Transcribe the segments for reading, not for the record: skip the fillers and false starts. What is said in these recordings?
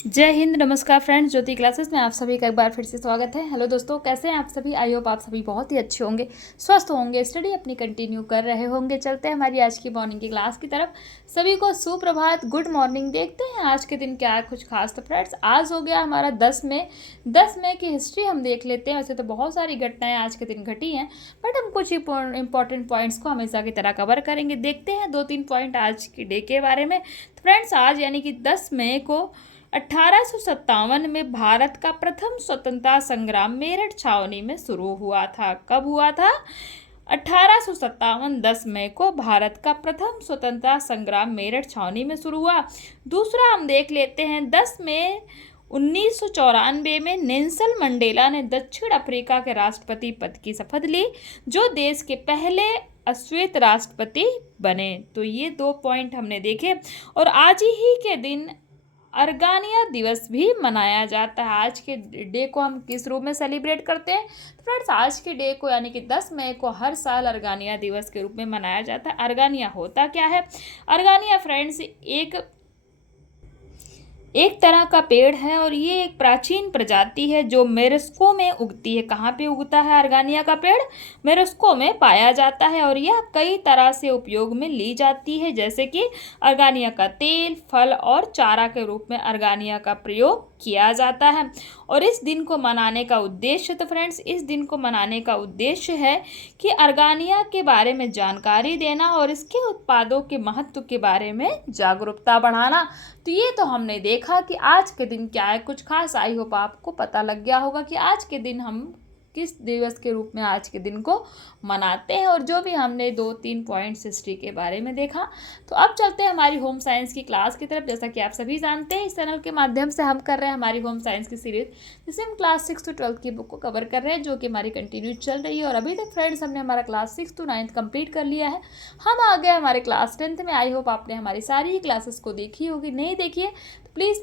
जय हिंद, नमस्कार फ्रेंड्स। ज्योति क्लासेस में आप सभी का एक बार फिर से स्वागत है। हेलो दोस्तों, कैसे हैं आप सभी? आई होप आप सभी बहुत ही अच्छे होंगे, स्वस्थ होंगे, स्टडी अपनी कंटिन्यू कर रहे होंगे। चलते हैं हमारी आज की मॉर्निंग की क्लास की तरफ। सभी को सुप्रभात, गुड मॉर्निंग। देखते हैं आज के दिन क्या है कुछ खास। तो फ्रेंड्स, आज हो गया हमारा 10 मई की हिस्ट्री हम देख लेते हैं। वैसे तो बहुत सारी घटनाएं आज के दिन घटी हैं, बट हम कुछ इंपॉर्टेंट पॉइंट्स को हमेशा की तरह कवर करेंगे। देखते हैं 2-3 पॉइंट आज के डे के बारे में। तो फ्रेंड्स, आज यानी कि 10 मई को 1857 में भारत का प्रथम स्वतंत्रता संग्राम मेरठ छावनी में शुरू हुआ था। कब हुआ था? 1857 10 मई को भारत का प्रथम स्वतंत्रता संग्राम मेरठ छावनी में शुरू हुआ। दूसरा हम देख लेते हैं 10 मई 1994 में नेल्सन मंडेला ने दक्षिण अफ्रीका के राष्ट्रपति पद की शपथ ली, जो देश के पहले अश्वेत राष्ट्रपति बने। तो ये 2 पॉइंट हमने देखे। और आज ही के दिन अर्गानिया दिवस भी मनाया जाता है। आज के डे को हम किस रूप में सेलिब्रेट करते हैं? तो फ्रेंड्स, आज के डे को यानी कि 10 मई को हर साल अर्गानिया दिवस के रूप में मनाया जाता है। अर्गानिया होता क्या है? अर्गानिया फ्रेंड्स एक तरह का पेड़ है और ये एक प्राचीन प्रजाति है जो मेरस्को में उगती है। कहाँ पे उगता है अर्गानिया का पेड़? मेरस्को में पाया जाता है और यह कई तरह से उपयोग में ली जाती है, जैसे कि अर्गानिया का तेल, फल और चारा के रूप में अर्गानिया का प्रयोग किया जाता है। और इस दिन को मनाने का उद्देश्य, तो फ्रेंड्स, इस दिन को मनाने का उद्देश्य है कि अर्गानिया के बारे में जानकारी देना और इसके उत्पादों के महत्व के बारे में जागरूकता बढ़ाना। तो ये तो हमने देखा कि आज के दिन क्या है कुछ खास। आई होप आपको पता लग गया होगा कि आज के दिन हम किस दिवस के रूप में आज के दिन को मनाते हैं। और जो भी हमने 2-3 पॉइंट्स हिस्ट्री के बारे में देखा। तो अब चलते हैं हमारी होम साइंस की क्लास की तरफ। जैसा कि आप सभी जानते हैं, इस चैनल के माध्यम से हम कर रहे हैं हमारी होम साइंस की सीरीज, जिसमें हम क्लास 6 to 12 की बुक को कवर कर रहे हैं, जो कि हमारी कंटिन्यू चल रही है। और अभी तक फ्रेंड्स हमने हमारा क्लास 6 to 9 कंप्लीट कर लिया है। हम आ गए हमारे क्लास 10th में। आई होप आपने हमारी सारी क्लासेस को देखी होगी। नहीं देखी है तो प्लीज़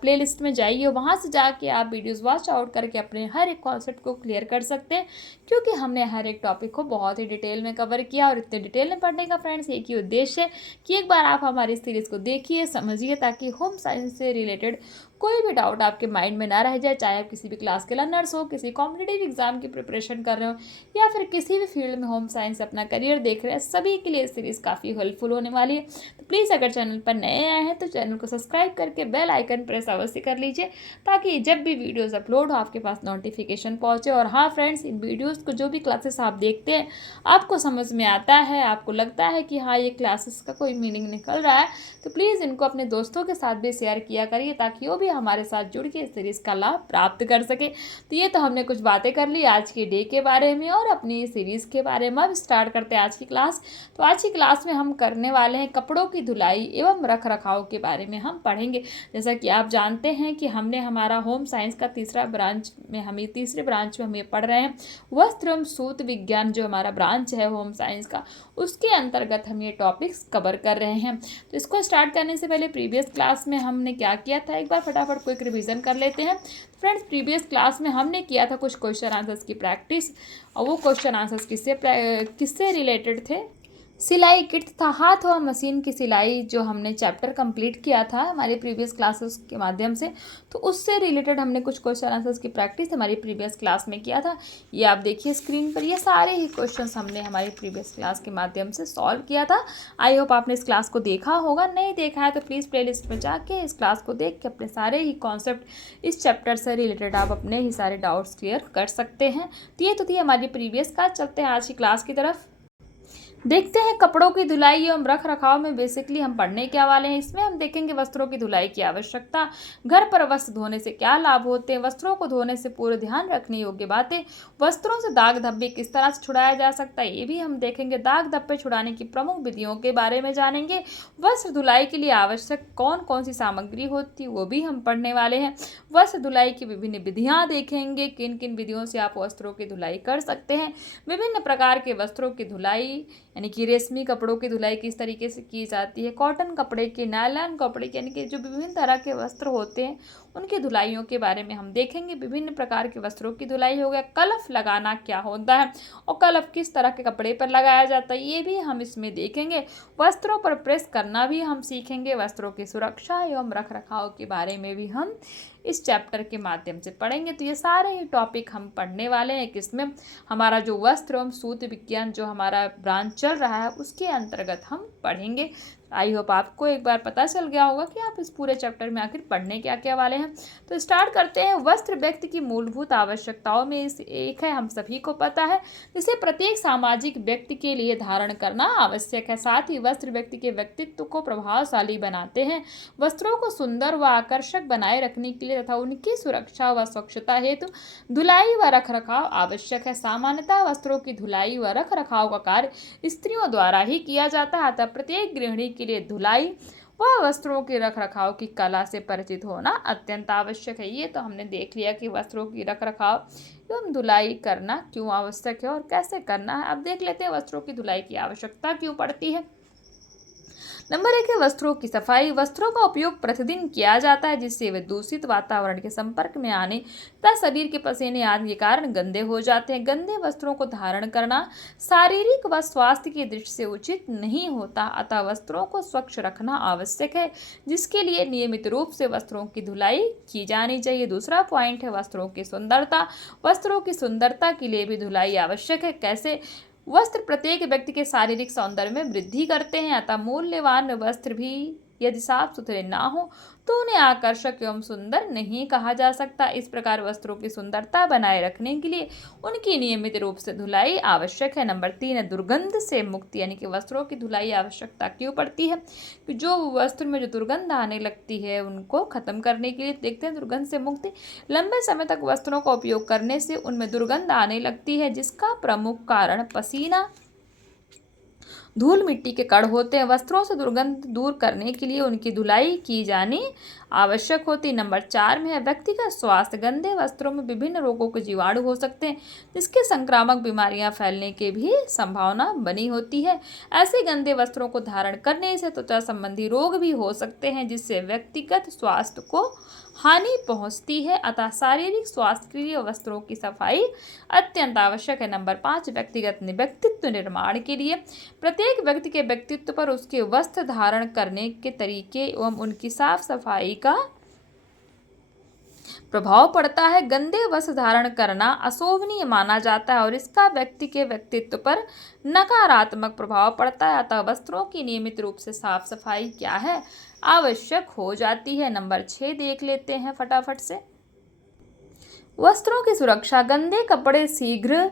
प्ले लिस्ट में जाइए, वहाँ से जाके आप वीडियोज़ वॉच आउट करके अपने हर एक कॉन्सेप्ट को क्लियर कर सकते हैं, क्योंकि हमने हर एक टॉपिक को बहुत ही डिटेल में कवर किया। और इतने डिटेल में पढ़ने का फ्रेंड्स एक ही उद्देश्य है कि एक बार आप हमारी सीरीज़ को देखिए, समझिए, ताकि होम साइंस से रिलेटेड कोई भी डाउट आपके माइंड में ना रह जाए। चाहे आप किसी भी क्लास के लर्नर्स हो, किसी कॉम्पिटिटिव एग्जाम की प्रिपरेशन कर रहे हो, या फिर किसी भी फील्ड में होम साइंस अपना करियर देख रहे हैं, सभी के लिए सीरीज़ काफ़ी हेल्पफुल होने वाली है। तो प्लीज़ अगर चैनल पर नए आए हैं तो चैनल को सब्सक्राइब करके बेल आइकन प्रेस अवश्य कर लीजिए, ताकि जब भी वीडियोज़ अपलोड हो आपके पास नोटिफिकेशन पहुँचे। और हाँ फ्रेंड्स, इन वीडियोज़ को जो भी क्लासेस आप देखते हैं आपको समझ में आता है, आपको लगता है कि हाँ ये क्लासेस का कोई मीनिंग निकल रहा है, तो प्लीज़ इनको अपने दोस्तों के साथ भी शेयर किया करिए, ताकि वो भी हमारे साथ जुड़ के इस सीरीज़ का लाभ प्राप्त कर सके। तो ये तो हमने कुछ बातें कर ली आज के डे के बारे में और अपनी सीरीज़ के बारे में। अब स्टार्ट करते हैं आज की क्लास। तो आज की क्लास में हम करने वाले हैं कपड़ों की धुलाई एवं रख रखाव के बारे में हम पढ़ेंगे। जैसा कि आप जानते हैं कि हमने हमारा होम साइंस का तीसरे ब्रांच में हम ये पढ़ रहे हैं वस्त्र एवं सूत विज्ञान, जो हमारा ब्रांच है होम साइंस का, उसके अंतर्गत हम ये टॉपिक्स कवर कर रहे हैं। तो इसको स्टार्ट करने से पहले प्रीवियस क्लास में हमने क्या किया था एक बार फटाफट क्विक रिवीजन कर लेते हैं। फ्रेंड्स, प्रीवियस क्लास में हमने किया था कुछ क्वेश्चन आंसर्स की प्रैक्टिस, और वो क्वेश्चन आंसर्स किससे रिलेटेड थे? सिलाई किट था, हाथ और मशीन की सिलाई, जो हमने चैप्टर कंप्लीट किया था हमारे प्रीवियस क्लासेस के माध्यम से। तो उससे रिलेटेड हमने कुछ क्वेश्चन आंसर्स की प्रैक्टिस हमारी प्रीवियस क्लास में किया था। ये आप देखिए स्क्रीन पर, ये सारे ही क्वेश्चंस हमने हमारी प्रीवियस क्लास के माध्यम से सॉल्व किया था। आई होप आपने इस क्लास को देखा होगा। नहीं देखा है तो प्लीज़ प्ले लिस्ट में जाके इस क्लास को देख के अपने सारे ही कॉन्सेप्ट इस चैप्टर से रिलेटेड आप अपने ही सारे डाउट्स क्लियर कर सकते हैं। तो ये तो थी हमारी प्रीवियस क्लास। चलते हैं आज की क्लास की तरफ। देखते हैं कपड़ों की धुलाई एवं रख रखाव में बेसिकली हम पढ़ने क्या वाले हैं। इसमें हम देखेंगे वस्त्रों की धुलाई की आवश्यकता, घर पर वस्त्र धोने से क्या लाभ होते हैं, वस्त्रों को धोने से पूरे ध्यान रखने योग्य बातें, वस्त्रों से दाग धब्बे किस तरह से छुड़ाया जा सकता है ये भी हम देखेंगे, दाग धब्बे छुड़ाने की प्रमुख विधियों के बारे में जानेंगे, वस्त्र धुलाई के लिए आवश्यक कौन कौन सी सामग्री होती है वो भी हम पढ़ने वाले हैं, वस्त्र धुलाई की विभिन्न विधियाँ देखेंगे, किन किन विधियों से आप वस्त्रों की धुलाई कर सकते हैं, विभिन्न प्रकार के वस्त्रों की धुलाई यानी कि रेशमी कपड़ों की धुलाई किस तरीके से की जाती है, कॉटन कपड़े की, नायलॉन कपड़े की, यानी कि जो विभिन्न तरह के वस्त्र होते हैं उनकी धुलाइयों के बारे में हम देखेंगे। विभिन्न प्रकार के वस्त्रों की धुलाई हो गया। कलफ लगाना क्या होता है और कलफ किस तरह के कपड़े पर लगाया जाता है ये भी हम इसमें देखेंगे। वस्त्रों पर प्रेस करना भी हम सीखेंगे। वस्त्रों की सुरक्षा एवं रख रखाव के बारे में भी हम इस चैप्टर के माध्यम से पढ़ेंगे। तो ये सारे ही टॉपिक हम पढ़ने वाले हैं। किसमें? हमारा जो वस्त्र एवं सूत विज्ञान जो हमारा ब्रांच चल रहा है उसके अंतर्गत हम पढ़ेंगे। आई होप आपको एक बार पता चल गया होगा कि आप इस पूरे चैप्टर में आखिर पढ़ने क्या क्या वाले हैं। तो स्टार्ट करते हैं। वस्त्र व्यक्ति की मूलभूत आवश्यकताओं में से एक है, हम सभी को पता है, जिसे प्रत्येक सामाजिक व्यक्ति के लिए धारण करना आवश्यक है। साथ ही वस्त्र व्यक्ति के व्यक्तित्व को प्रभावशाली बनाते हैं। वस्त्रों को सुंदर व आकर्षक बनाए रखने के लिए तथा उनकी सुरक्षा व स्वच्छता हेतु धुलाई व रखरखाव आवश्यक है। सामान्यतः वस्त्रों की धुलाई व रखरखाव का कार्य स्त्रियों द्वारा ही किया जाता है, अतः प्रत्येक गृहिणी के लिए धुलाई व वस्त्रों के रखरखाव की कला से परिचित होना अत्यंत आवश्यक है। ये तो हमने देख लिया कि वस्त्रों की रखरखाव एवं धुलाई करना क्यों आवश्यक है और कैसे करना है। अब देख लेते हैं वस्त्रों की धुलाई की आवश्यकता क्यों पड़ती है। नंबर 1 है वस्त्रों की सफाई। वस्त्रों का उपयोग प्रतिदिन किया जाता है जिससे वे दूषित वातावरण के संपर्क में आने तथा शरीर के पसीने आदि के कारण गंदे हो जाते हैं। गंदे वस्त्रों को धारण करना शारीरिक व स्वास्थ्य की दृष्टि से उचित नहीं होता, अतः वस्त्रों को स्वच्छ रखना आवश्यक है, जिसके लिए नियमित रूप से वस्त्रों की धुलाई की जानी चाहिए। दूसरा पॉइंट है वस्त्रों की सुंदरता। वस्त्रों की सुंदरता के लिए भी धुलाई आवश्यक है। कैसे? वस्त्र प्रत्येक व्यक्ति के शारीरिक सौंदर्य में वृद्धि करते हैं, अतः मूल्यवान वस्त्र भी यदि साफ सुथरे ना हो तो उन्हें आकर्षक एवं सुंदर नहीं कहा जा सकता। इस प्रकार वस्त्रों की सुंदरता बनाए रखने के लिए उनकी नियमित रूप से धुलाई आवश्यक है। नंबर 3 है दुर्गंध से मुक्ति, यानी कि वस्त्रों की धुलाई आवश्यकता क्यों पड़ती है कि जो वस्त्र में जो दुर्गंध आने लगती है उनको खत्म करने के लिए देखते हैं दुर्गंध से मुक्ति। लंबे समय तक वस्त्रों का उपयोग करने से उनमें दुर्गंध आने लगती है, जिसका प्रमुख कारण पसीना, धूल मिट्टी के कण होते हैं। वस्त्रों से दुर्गंध दूर करने के लिए उनकी धुलाई की जानी आवश्यक होती। नंबर 4 में है व्यक्तिगत स्वास्थ्य। गंदे वस्त्रों में विभिन्न रोगों के जीवाणु हो सकते हैं, जिसके संक्रामक बीमारियां फैलने की भी संभावना बनी होती है। ऐसे गंदे वस्त्रों को धारण करने से त्वचा संबंधी रोग भी हो सकते हैं, जिससे व्यक्तिगत स्वास्थ्य को हानि पहुंचती है, अतः शारीरिक स्वास्थ्य के लिए वस्त्रों की सफाई अत्यंत आवश्यक है। नंबर 5 व्यक्तित्व निर्माण के लिए प्रत्येक व्यक्ति के व्यक्तित्व पर उसके वस्त्र धारण करने के तरीके एवं उनकी साफ सफाई का प्रभाव पड़ता है। गंदे वस्त्र धारण करना अशोभनीय माना जाता है और इसका व्यक्ति के व्यक्तित्व पर नकारात्मक प्रभाव पड़ता है, अतः वस्त्रों की नियमित रूप से साफ सफाई क्या है आवश्यक हो जाती है। नंबर 6 देख लेते हैं फटाफट से। वस्त्रों की सुरक्षा। गंदे कपड़े शीघ्र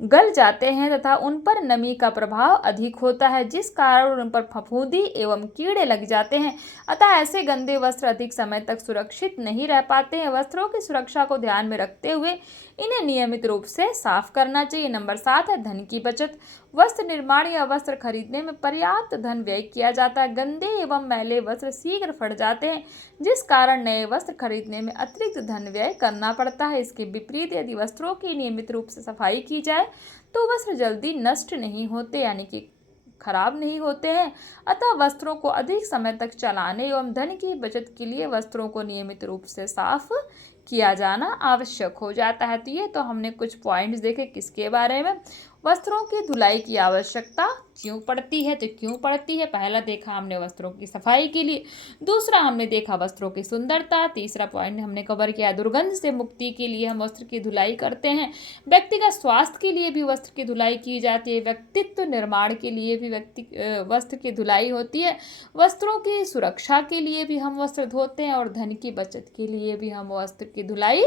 गल जाते हैं तथा उन पर नमी का प्रभाव अधिक होता है, जिस कारण उन पर फफूंदी एवं कीड़े लग जाते हैं, अतः ऐसे गंदे वस्त्र अधिक समय तक सुरक्षित नहीं रह पाते हैं। वस्त्रों की सुरक्षा को ध्यान में रखते हुए इन्हें नियमित रूप से साफ करना चाहिए। नंबर 7 है धन की बचत। वस्त्र निर्माण या वस्त्र खरीदने में पर्याप्त धन व्यय किया जाता है। गंदे एवं मैले वस्त्र शीघ्र फट जाते हैं, जिस कारण नए वस्त्र खरीदने में अतिरिक्त धन व्यय करना पड़ता है। इसके विपरीत यदि वस्त्रों की नियमित रूप से सफाई की जाए तो वस्त्र जल्दी नष्ट नहीं होते, यानी कि खराब नहीं होते हैं, अतः वस्त्रों को अधिक समय तक चलाने एवं धन की बचत के लिए वस्त्रों को नियमित रूप से साफ किया जाना आवश्यक हो जाता है। तो ये तो हमने कुछ पॉइंट्स देखे किसके बारे में, वस्त्रों की धुलाई की आवश्यकता क्यों पड़ती है। तो क्यों पड़ती है, पहला देखा हमने वस्त्रों की सफाई के लिए, दूसरा हमने देखा वस्त्रों की सुंदरता, तीसरा पॉइंट हमने कवर किया दुर्गंध से मुक्ति के लिए हम वस्त्र की धुलाई करते हैं, व्यक्तिगत स्वास्थ्य के लिए भी वस्त्र की धुलाई की जाती है, व्यक्तित्व निर्माण के लिए भी वस्त्र की धुलाई होती है, वस्त्रों की सुरक्षा के लिए भी हम वस्त्र धोते हैं और धन की बचत के लिए भी हम वस्त्र की धुलाई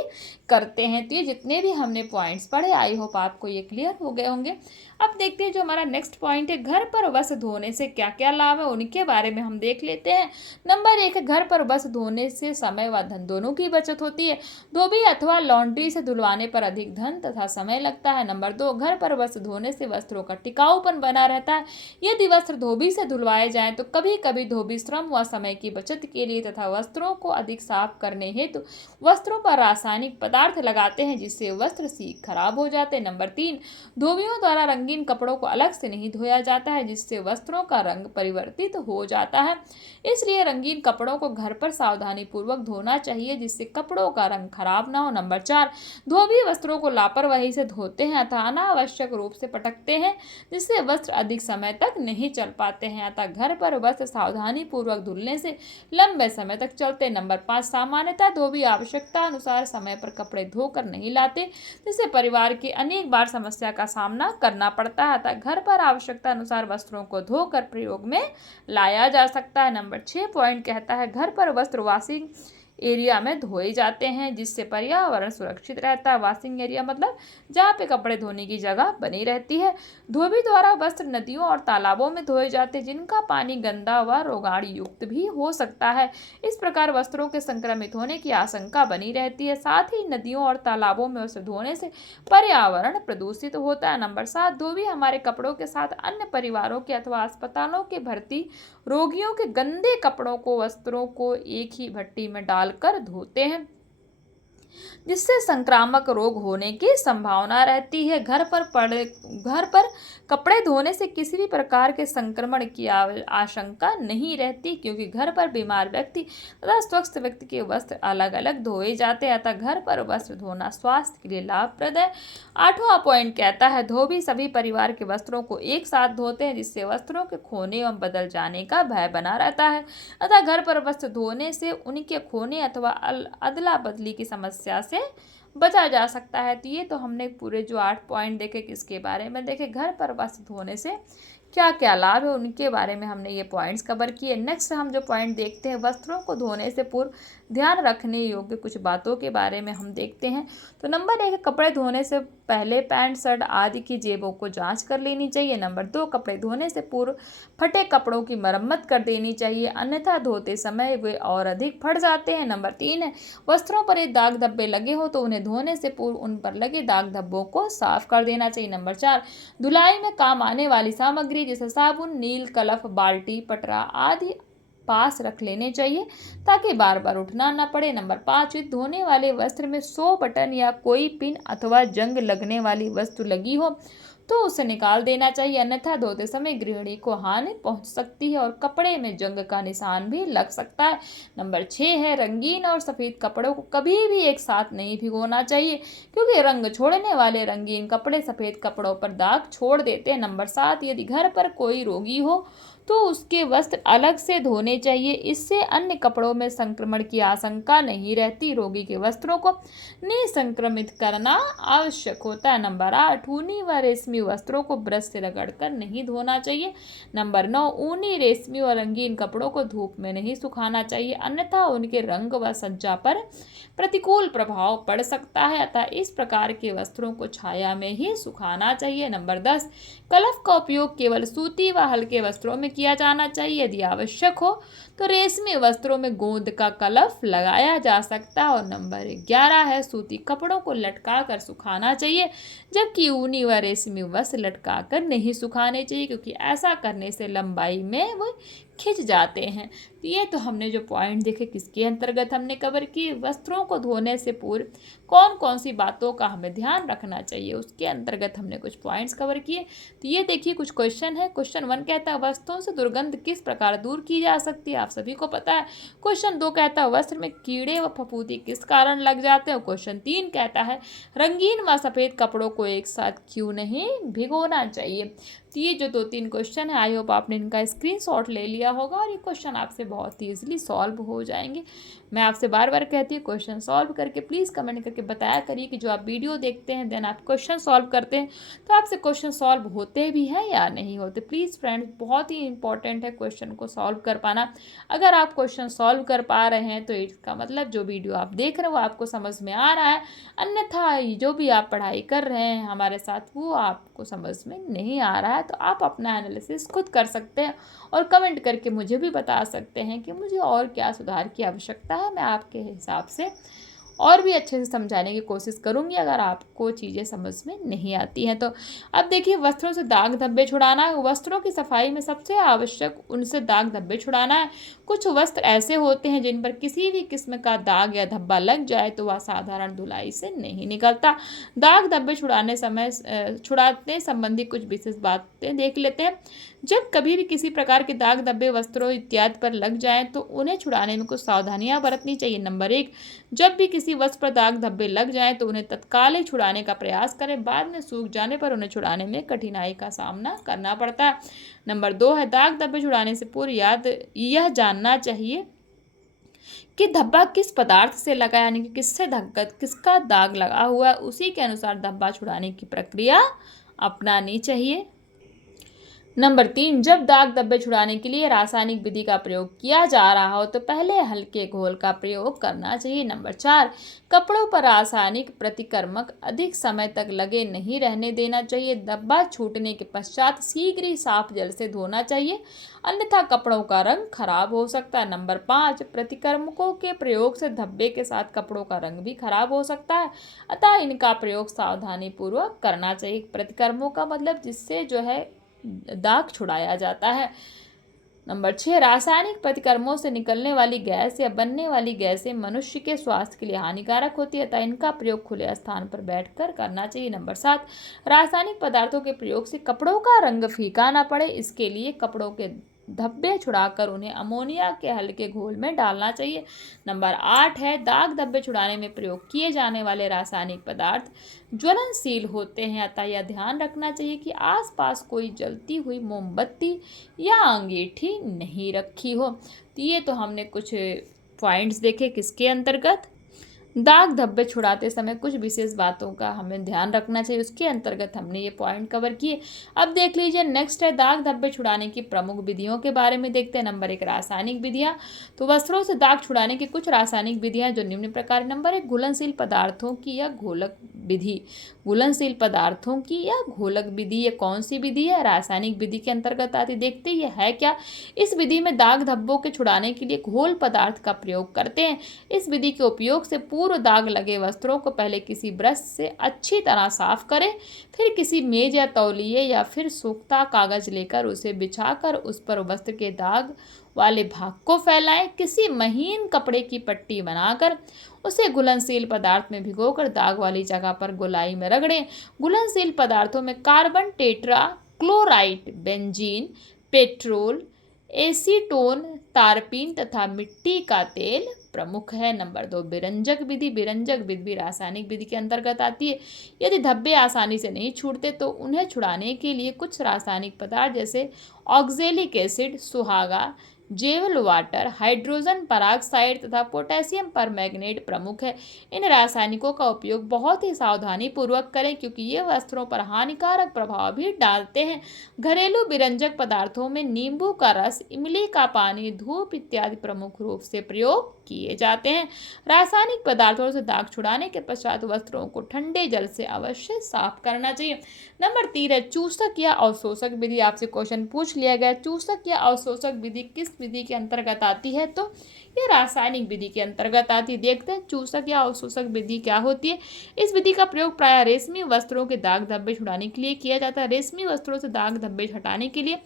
करते हैं। तो ये जितने भी हमने पॉइंट्स पढ़े आई होप आपको ये क्लियर हो गए होंगे। अब देखते हैं जो हमारा नेक्स्ट पॉइंट है, घर पर वस्त्र धोने से क्या क्या लाभ है उनके बारे में हम देख लेते हैं। नंबर 1 है घर पर वस्त्र धोने से समय व धन दोनों की बचत होती है। धोबी अथवा लॉन्ड्री से धुलवाने पर अधिक धन तथा समय लगता है। नंबर 2 घर पर वस्त्र धोने से वस्त्रों का टिकाऊपन बना रहता है। यदि वस्त्र धोबी से धुलवाए जाए तो कभी कभी धोबी श्रम व समय की बचत के लिए तथा वस्त्रों को अधिक साफ करने हेतु वस्त्रों वस्त्रों पर रासायनिक पदार्थ लगाते हैं जिससे वस्त्र शीघ्र खराब हो जाते हैं। नंबर 3, धोबियों द्वारा रंगीन कपड़ों को अलग से नहीं धोया जाता है जिससे वस्त्रों का रंग परिवर्तित हो जाता है। इसलिए रंगीन कपड़ों को घर पर सावधानी पूर्वक धोना चाहिए जिससे कपड़ों का रंग खराब ना हो। नंबर 4, धोबी वस्त्रों को लापरवाही से धोते हैं अतः अनावश्यक रूप से पटकते हैं जिससे वस्त्र अधिक समय तक नहीं चल पाते हैं। अतः घर पर वस्त्र सावधानी पूर्वक धुलने से लंबे समय तक चलते। नंबर 5, सामान्यतः धोबी आवश्यकता अनुसार समय पर कपड़े धोकर नहीं लाते जिससे परिवार की अनेक बार समस्या का सामना करना पड़ता है। अतः घर पर आवश्यकता अनुसार वस्त्रों को धोकर प्रयोग में लाया जा सकता है। नंबर 6 पॉइंट कहता है घर पर वस्त्र वॉशिंग एरिया में धोए जाते हैं जिससे पर्यावरण सुरक्षित रहता है। वॉशिंग एरिया मतलब जहाँ पे कपड़े धोने की जगह बनी रहती है। धोबी द्वारा वस्त्र नदियों और तालाबों में धोए जाते हैं जिनका पानी गंदा व रोगाणु युक्त भी हो सकता है। इस प्रकार वस्त्रों के संक्रमित होने की आशंका बनी रहती है। साथ ही नदियों और तालाबों में वस्त्र धोने से पर्यावरण प्रदूषित होता है। नंबर 7, धोबी हमारे कपड़ों के साथ अन्य परिवारों के अथवा अस्पतालों के भर्ती रोगियों के गंदे कपड़ों को वस्त्रों को एक ही भट्टी में डालकर धोते हैं जिससे संक्रामक रोग होने की संभावना रहती है। घर पर कपड़े धोने से किसी भी प्रकार के संक्रमण की आशंका नहीं रहती क्योंकि घर पर बीमार व्यक्ति तथा स्वस्थ व्यक्ति के वस्त्र अलग अलग धोए जाते हैं अतः घर पर वस्त्र धोना स्वास्थ्य के लिए लाभप्रद है। 8वां पॉइंट कहता है धोबी सभी परिवार के वस्त्रों को एक साथ धोते हैं जिससे वस्त्रों के खोने एवं बदल जाने का भय बना रहता है। अतः घर पर वस्त्र धोने से उनके खोने अथवा अदला बदली की समस्या से बचा जा सकता है। तो ये तो हमने पूरे जो 8 पॉइंट देखे किसके बारे में देखे, घर पर वस्त्र धोने से क्या क्या लाभ है उनके बारे में हमने ये पॉइंट्स कवर किए। नेक्स्ट हम जो पॉइंट देखते हैं वस्त्रों को धोने से पूर्व ध्यान रखने योग्य कुछ बातों के बारे में हम देखते हैं। तो नंबर 1, कपड़े धोने से पहले पैंट शर्ट आदि की जेबों को जांच कर लेनी चाहिए। नंबर 2, कपड़े धोने से पूर्व फटे कपड़ों की मरम्मत कर देनी चाहिए अन्यथा धोते समय वे और अधिक फट जाते हैं। नंबर 3 है वस्त्रों पर एक दाग धब्बे लगे हो तो उन्हें धोने से पूर्व उन पर लगे दाग धब्बों को साफ कर देना चाहिए। नंबर 4, धुलाई में काम आने वाली सामग्री जैसे साबुन, नील कलफ, बाल्टी, पटरा आदि पास रख लेने चाहिए ताकि बार बार उठना न पड़े। नंबर 5, धोने वाले वस्त्र में 100 बटन या कोई पिन अथवा जंग लगने वाली वस्तु लगी हो तो उसे निकाल देना चाहिए अन्यथा धोते समय गृहिणी को हानि पहुंच सकती है और कपड़े में जंग का निशान भी लग सकता है। नंबर 6 है रंगीन और सफ़ेद कपड़ों को कभी भी एक साथ नहीं भिगोना चाहिए क्योंकि रंग छोड़ने वाले रंगीन कपड़े सफ़ेद कपड़ों पर दाग छोड़ देते हैं। नंबर 7, यदि घर पर कोई रोगी हो तो उसके वस्त्र अलग से धोने चाहिए इससे अन्य कपड़ों में संक्रमण की आशंका नहीं रहती। रोगी के वस्त्रों को निसंक्रमित करना आवश्यक होता है। नंबर 8, ऊनी व रेशमी वस्त्रों को ब्रश से रगड़कर नहीं धोना चाहिए। नंबर 9, ऊनी रेशमी और रंगीन कपड़ों को धूप में नहीं सुखाना चाहिए अन्यथा उनके रंग व सज्जा पर प्रतिकूल प्रभाव पड़ सकता है अतः इस प्रकार के वस्त्रों को छाया में ही सुखाना चाहिए। नंबर 10, कलफ का उपयोग केवल सूती व हल्के वस्त्रों में किया जाना चाहिए यदि आवश्यक हो तो रेशमी वस्त्रों में गोंद का कलफ लगाया जा सकता है। और नंबर 11 है सूती कपड़ों को लटका कर सुखाना चाहिए जबकि ऊनी व रेशमी वस्त्र लटका कर नहीं सुखाने चाहिए क्योंकि ऐसा करने से लंबाई में वो खिंच जाते हैं। तो ये तो हमने जो पॉइंट देखे किसके अंतर्गत हमने कवर किए, वस्त्रों को धोने से पूर्व कौन कौन सी बातों का हमें ध्यान रखना चाहिए उसके अंतर्गत हमने कुछ पॉइंट्स कवर किए। तो ये देखिए कुछ क्वेश्चन है। क्वेश्चन 1 कहता है वस्त्रों से दुर्गंध किस प्रकार दूर की जा सकती है, आप सभी को पता है। क्वेश्चन 2 कहता है वस्त्र में कीड़े व फफूंदी किस कारण लग जाते हैं। क्वेश्चन 3 कहता है रंगीन व सफ़ेद कपड़ों को एक साथ क्यों नहीं भिगोना चाहिए। तो ये जो 2-3 क्वेश्चन है आई होप आपने इनका स्क्रीनशॉट ले लिया होगा और ये क्वेश्चन आपसे बहुत ही ईजिली सॉल्व हो जाएंगे। मैं आपसे बार बार कहती हूँ क्वेश्चन सॉल्व करके प्लीज़ कमेंट करके बताया करिए कि जो आप वीडियो देखते हैं देन आप क्वेश्चन सॉल्व करते हैं तो आपसे क्वेश्चन सॉल्व होते भी हैं या नहीं होते। प्लीज़ फ्रेंड्स बहुत ही इंपॉर्टेंट है क्वेश्चन को सॉल्व कर पाना। अगर आप क्वेश्चन सॉल्व कर पा रहे हैं तो इसका मतलब जो वीडियो आप देख रहे हैं वो आपको समझ में आ रहा है अन्यथा जो भी आप पढ़ाई कर रहे हैं हमारे साथ वो आपको समझ में नहीं आ रहा है। तो आप अपना एनालिसिस खुद कर सकते हैं और कमेंट करके मुझे भी बता सकते हैं कि मुझे और क्या सुधार की आवश्यकता है। मैं आपके हिसाब से और भी अच्छे से समझाने की कोशिश करूंगी अगर आपको चीज़ें समझ में नहीं आती हैं तो। अब देखिए, वस्त्रों से दाग धब्बे छुड़ाना। वस्त्रों की सफाई में सबसे आवश्यक उनसे दाग धब्बे छुड़ाना है। कुछ वस्त्र ऐसे होते हैं जिन पर किसी भी किस्म का दाग या धब्बा लग जाए तो वह साधारण धुलाई से नहीं निकलता। दाग धब्बे छुड़ाने संबंधी कुछ विशेष बातें देख लेते हैं। जब कभी भी किसी प्रकार के दाग धब्बे वस्त्रों इत्यादि पर लग जाएं तो उन्हें छुड़ाने में कुछ सावधानियां बरतनी चाहिए। नंबर 1, जब भी किसी वस्त्र पर दाग धब्बे लग जाएं तो उन्हें तत्काल ही छुड़ाने का प्रयास करें। बाद में सूख जाने पर उन्हें छुड़ाने में कठिनाई का सामना करना पड़ता है। नंबर 2 है, दाग धब्बे छुड़ाने से पूर्व यह जानना चाहिए कि धब्बा किस पदार्थ से लगा, यानी कि किसका दाग लगा हुआ है, उसी के अनुसार धब्बा छुड़ाने की प्रक्रिया अपनानी चाहिए। नंबर 3, जब दाग धब्बे छुड़ाने के लिए रासायनिक विधि का प्रयोग किया जा रहा हो तो पहले हल्के घोल का प्रयोग करना चाहिए। नंबर 4, कपड़ों पर रासायनिक प्रतिकर्मक अधिक समय तक लगे नहीं रहने देना चाहिए। धब्बा छूटने के पश्चात शीघ्र ही साफ जल से धोना चाहिए, अन्यथा कपड़ों का रंग खराब हो सकता है। नंबर 5, प्रतिकर्मकों के प्रयोग से धब्बे के साथ कपड़ों का रंग भी खराब हो सकता है, अतः इनका प्रयोग सावधानी पूर्वक करना चाहिए। प्रतिकर्मों का मतलब जिससे जो है दाग छुड़ाया जाता है। नंबर 6, रासायनिक प्रतिकर्मों से निकलने वाली गैस या बनने वाली गैसें मनुष्य के स्वास्थ्य के लिए हानिकारक होती है, अतः इनका प्रयोग खुले स्थान पर बैठकर करना चाहिए। नंबर 7, रासायनिक पदार्थों के प्रयोग से कपड़ों का रंग फीका ना पड़े, इसके लिए कपड़ों के धब्बे छुड़ाकर उन्हें अमोनिया के हल्के घोल में डालना चाहिए। नंबर 8 है, दाग धब्बे छुड़ाने में प्रयोग किए जाने वाले रासायनिक पदार्थ ज्वलनशील होते हैं, अतः यह ध्यान रखना चाहिए कि आसपास कोई जलती हुई मोमबत्ती या अंगीठी नहीं रखी हो। तो ये तो हमने कुछ पॉइंट्स देखे किसके अंतर्गत, दाग धब्बे छुड़ाते समय कुछ विशेष बातों का हमें ध्यान रखना चाहिए, उसके अंतर्गत हमने ये पॉइंट कवर किए। अब देख लीजिए, नेक्स्ट है दाग धब्बे छुड़ाने की प्रमुख विधियों के बारे में देखते हैं। नंबर 1, रासायनिक विधियां। तो वस्त्रों से दाग छुड़ाने की कुछ रासायनिक विधियां जो निम्न प्रकार। नंबर 1, घुलनशील पदार्थों की या घोलक विधि। घुलनशील पदार्थों की या घोलक विधि, ये कौन सी विधि है, रासायनिक विधि के अंतर्गत आती। देखते ये है क्या। इस विधि में दाग धब्बों के छुड़ाने के लिए घोल पदार्थ का प्रयोग करते हैं। इस विधि के उपयोग से पूर्व दाग लगे वस्त्रों को पहले किसी ब्रश से अच्छी तरह साफ करें, फिर किसी मेज या तौलिए या फिर सूखता कागज लेकर उसे बिछाकर उस पर वस्त्र के दाग वाले भाग को फैलाएं। किसी महीन कपड़े की पट्टी बनाकर उसे घुलनशील पदार्थ में भिगोकर दाग वाली जगह पर गोलाई में रगड़ें। घुलनशील पदार्थों में carbon tetra chloride, benzene, petrol, acetone, तारपीन तथा मिट्टी का तेल प्रमुख है। नंबर 2, विरंजक विधि। विरंजक विधि भी रासायनिक विधि के अंतर्गत आती है। यदि धब्बे आसानी से नहीं छूटते तो उन्हें छुड़ाने के लिए कुछ रासायनिक पदार्थ जैसे ऑक्जेलिक एसिड, सुहागा, जेवल वाटर, हाइड्रोजन पराक्साइड तथा पोटेशियम परमैंगनेट प्रमुख है। इन रासायनिकों का उपयोग बहुत ही सावधानी पूर्वक करें क्योंकि ये वस्त्रों पर हानिकारक प्रभाव भी डालते हैं। घरेलू विरंजक पदार्थों में नींबू का रस, इमली का पानी, धूप इत्यादि प्रमुख रूप से प्रयोग किए जाते हैं। रासायनिक पदार्थों से दाग छुड़ाने के पश्चात वस्त्रों को ठंडे जल से अवश्य साफ करना चाहिए। नंबर 3 है, चूसक या अवशोषक विधि। आपसे क्वेश्चन पूछ लिया गया, चूसक या अवशोषक विधि किस विधि के अंतर्गत आती है, तो ये रासायनिक विधि के अंतर्गत आती है। देखते हैं चूसक या अवशोषक विधि क्या होती है। इस विधि का प्रयोग प्रायः रेशमी वस्त्रों के दाग धब्बे छुड़ाने के लिए किया जाता है। रेशमी वस्त्रों से दाग धब्बे हटाने के लिए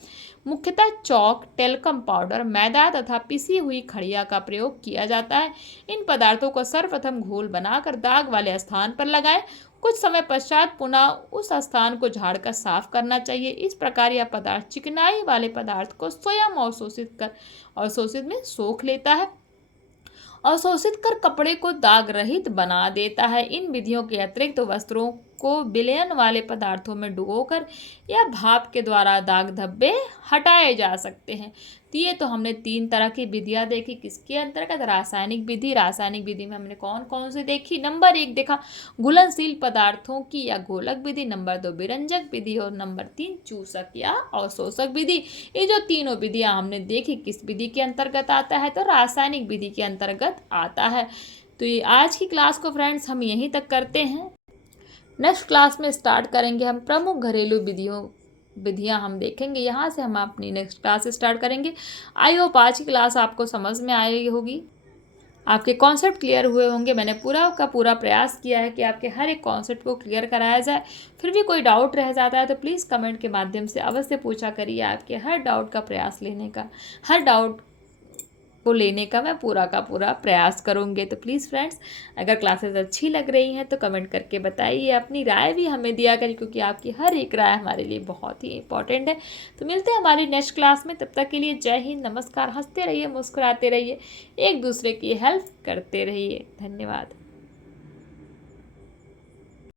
मुख्यतः चौक, टेल्कम पाउडर, मैदा तथा पिसी हुई खड़िया का प्रयोग किया जाता है। इन पदार्थों को सर्वप्रथम घोल बनाकर दाग वाले स्थान पर लगाएं। कुछ समय पश्चात पुनः उस स्थान को झाड़कर साफ करना चाहिए। इस प्रकार यह पदार्थ चिकनाई वाले पदार्थ को स्वयं अवशोषित में सोख लेता है, अवशोषित कर कपड़े को दाग रहित बना देता है। इन विधियों के अतिरिक्त वस्त्रों को विलयन वाले पदार्थों में डुबोकर या भाप के द्वारा दाग धब्बे हटाए जा सकते हैं। तो ये तो हमने 3 तरह की विधियां देखी किसके अंतर्गत, रासायनिक विधि। रासायनिक विधि में हमने कौन कौन सी देखी। नंबर 1 देखा घुलनशील पदार्थों की या घोलक विधि, नंबर 2 विरंजक विधि और नंबर 3 चूसक या अवशोषक विधि। ये जो तीनों विधियां हमने देखी किस विधि के अंतर्गत आता है, तो रासायनिक विधि के अंतर्गत आता है। तो ये आज की क्लास को फ्रेंड्स हम यहीं तक करते हैं। नेक्स्ट क्लास में स्टार्ट करेंगे हम प्रमुख घरेलू विधियां हम देखेंगे। यहाँ से हम अपनी नेक्स्ट क्लास स्टार्ट करेंगे। आई होप आज की क्लास आपको समझ में आई होगी। आपके कॉन्सेप्ट क्लियर हुए होंगे। मैंने पूरा का पूरा प्रयास किया है कि आपके हर एक कॉन्सेप्ट को क्लियर कराया जाए। फिर भी कोई डाउट रह जाता है तो प्लीज़ कमेंट के माध्यम से अवश्य पूछा करिए। आपके हर डाउट का प्रयास लेने का, हर डाउट को लेने का मैं पूरा का पूरा प्रयास करूँगी। तो प्लीज़ फ्रेंड्स, अगर क्लासेस अच्छी लग रही हैं तो कमेंट करके बताइए, अपनी राय भी हमें दिया करिए, क्योंकि आपकी हर एक राय हमारे लिए बहुत ही इंपॉर्टेंट है। तो मिलते हैं हमारी नेक्स्ट क्लास में, तब तक के लिए जय हिंद, नमस्कार। हंसते रहिए, मुस्कुराते रहिए, एक दूसरे की हेल्प करते रहिए। धन्यवाद।